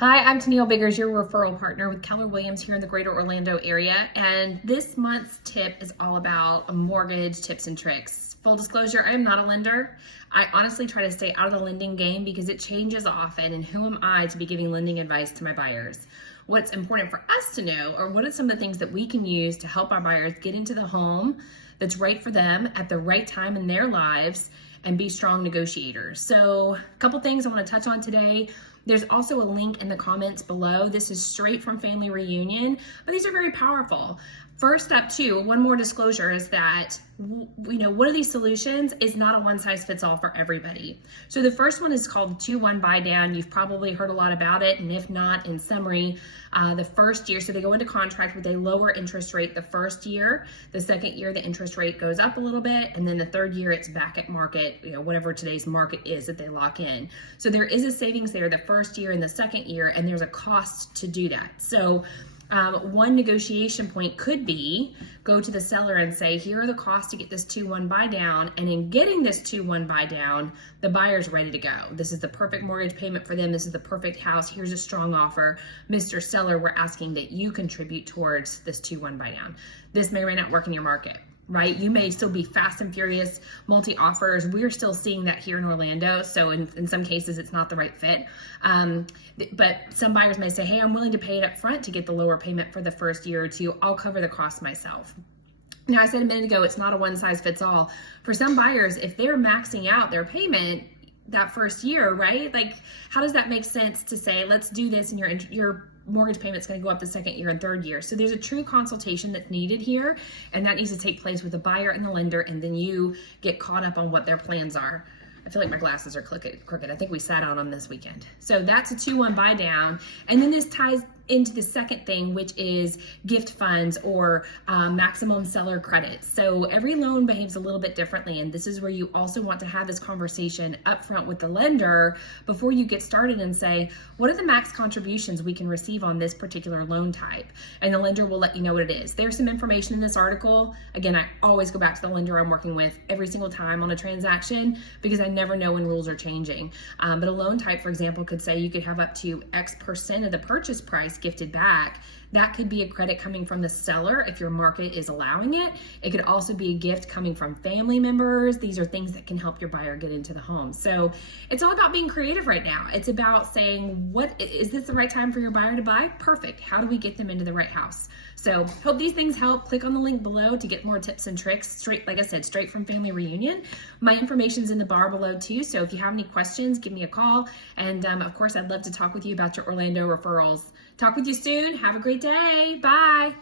Hi, I'm Tennille Biggers, your referral partner with Keller Williams here in the greater Orlando area. And this month's tip is all about mortgage tips and tricks. Full disclosure, I am not a lender. I honestly try to stay out of the lending game because it changes often, and who am I to be giving lending advice to my buyers? What's important for us to know are what are some of the things that we can use to help our buyers get into the home that's right for them at the right time in their lives and be strong negotiators. So a couple things I want to touch on today. There's also a link in the comments below. This is straight from Family Reunion, but these are very powerful. First up too, one more disclosure is that, one of these solutions is not a one size fits all for everybody. So the first one is called 2-1 buy down. You've probably heard a lot about it. And if not, in summary, the first year, so they go into contract with a lower interest rate the first year. The second year, the interest rate goes up a little bit. And then the third year, it's back at market, whatever today's market is that they lock in. So there is a savings there the first year and the second year, and there's a cost to do that. So one negotiation point could be go to the seller and say, here are the costs to get this 2-1 buy down. And in getting this 2-1 buy down, the buyer's ready to go. This is the perfect mortgage payment for them. This is the perfect house. Here's a strong offer. Mr. Seller, we're asking that you contribute towards this 2-1 buy down. This may or may not work in your market, right? You may still be fast and furious, multi-offers. We're still seeing that here in Orlando. So in some cases, it's not the right fit. But some buyers may say, hey, I'm willing to pay it up front to get the lower payment for the first year or two. I'll cover the cost myself. Now, I said a minute ago, it's not a one size fits all. For some buyers, if they're maxing out their payment that first year, right? Like, how does that make sense to say, let's do this and your mortgage payment's going to go up the second year and third year? So there's a true consultation that's needed here, and that needs to take place with the buyer and the lender, and then you get caught up on what their plans are. I feel like my glasses are crooked. I think we sat on them this weekend. So that's a 2-1 buy down. And then this ties into the second thing, which is gift funds or maximum seller credit. So every loan behaves a little bit differently, and this is where you also want to have this conversation upfront with the lender before you get started and say, what are the max contributions we can receive on this particular loan type? And the lender will let you know what it is. There's some information in this article. Again, I always go back to the lender I'm working with every single time on a transaction because I never know when rules are changing. But a loan type, for example, could say you could have up to X% of the purchase price gifted back. That could be a credit coming from the seller if your market is allowing it. It could also be a gift coming from family members. These are things that can help your buyer get into the home. So it's all about being creative right now. It's about saying, what is this the right time for your buyer to buy? Perfect. How do we get them into the right house? So hope these things help. Click on the link below to get more tips and tricks, like I said, straight from Family Reunion. My information's in the bar below too. So if you have any questions, give me a call. And of course, I'd love to talk with you about your Orlando referrals. Talk with you soon. Have a great day. Bye.